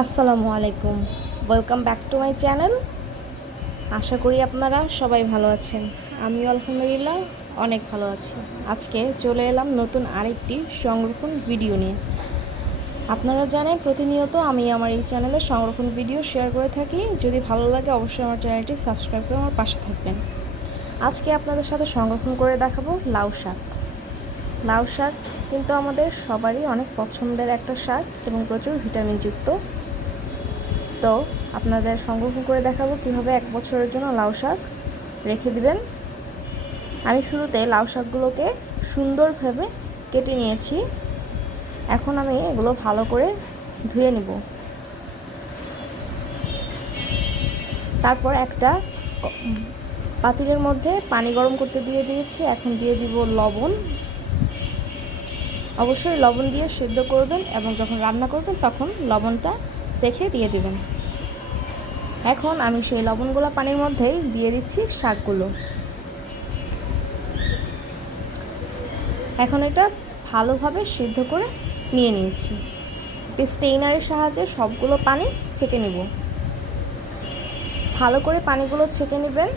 আসসালামু আলাইকুম, welcome back to my channel. আশা করি আপনারা সবাই ভালো আছেন। আমিও আলহামদুলিল্লাহ অনেক ভালো আছি। আজকে চলে এলাম নতুন আরেকটি সংরক্ষণ ভিডিও নিয়ে। আপনারা জানেন প্রতিনিয়ত আমি আমার এই চ্যানেলে সংরক্ষণ ভিডিও শেয়ার করে থাকি। যদি ভালো লাগে অবশ্যই আমার চ্যানেলটি সাবস্ক্রাইব করে আমার পাশে থাকবেন। আজকে আপনাদের সাথে সংরক্ষণ করে দেখাবো লাউ শাক। লাউ শাক কিন্তু আমাদের সবারই অনেক পছন্দের একটা শাক এবং প্রচুর ভিটামিনযুক্ত। তো আপনাদের সংরক্ষণ করে দেখাবো কীভাবে 1 বছরের জন্য লাউ শাক রেখে দিবেন। আমি শুরুতে লাউ শাকগুলোকে সুন্দরভাবে কেটে নিয়েছি। এখন আমি এগুলো ভালো করে ধুয়ে নেব। তারপর একটা পাতিলের মধ্যে পানি গরম করতে দিয়ে দিয়েছি। এখন দিয়ে দিব লবণ। অবশ্যই লবণ দিয়ে সেদ্ধ করবেন এবং যখন রান্না করবেন তখন লবণটা চেখে দিয়ে দিবেন। এখন আমি সেই লবণগুলো পানির মধ্যেই দিয়ে দিচ্ছি শাকগুলো। এখন এটা ভালোভাবে সিদ্ধ করে নিয়ে নিয়েছি। একটি স্টেইনারের সাহায্যে সবগুলো পানি ছেঁকে নেব। ভালো করে পানিগুলো ছেঁকে নেবেন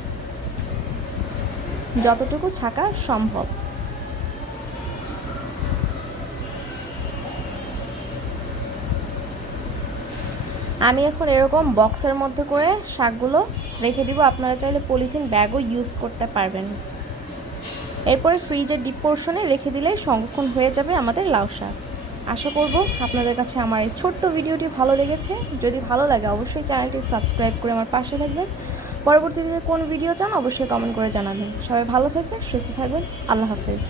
যতটুকু ছাঁকা সম্ভব। আমি এখন এরকম বক্সের মধ্যে করে শাকগুলো রেখে দিব। আপনারা চাইলে পলিথিন ব্যাগও ইউজ করতে পারবেন। এরপরে ফ্রিজের ডিপ পোর্শনে রেখে দিলেই সংরক্ষণ হয়ে যাবে আমাদের লাউ শাক। আশা করব আপনাদের কাছে আমার এই ছোট্ট ভিডিওটি ভালো লেগেছে। যদি ভালো লাগে অবশ্যই চ্যানেলটি সাবস্ক্রাইব করে আমার পাশে থাকবেন। পরবর্তীতে কোন ভিডিও চান অবশ্যই কমেন্ট করে জানাবেন। সবাই ভালো থাকবেন, সুস্থ থাকবেন। আল্লাহ হাফেজ।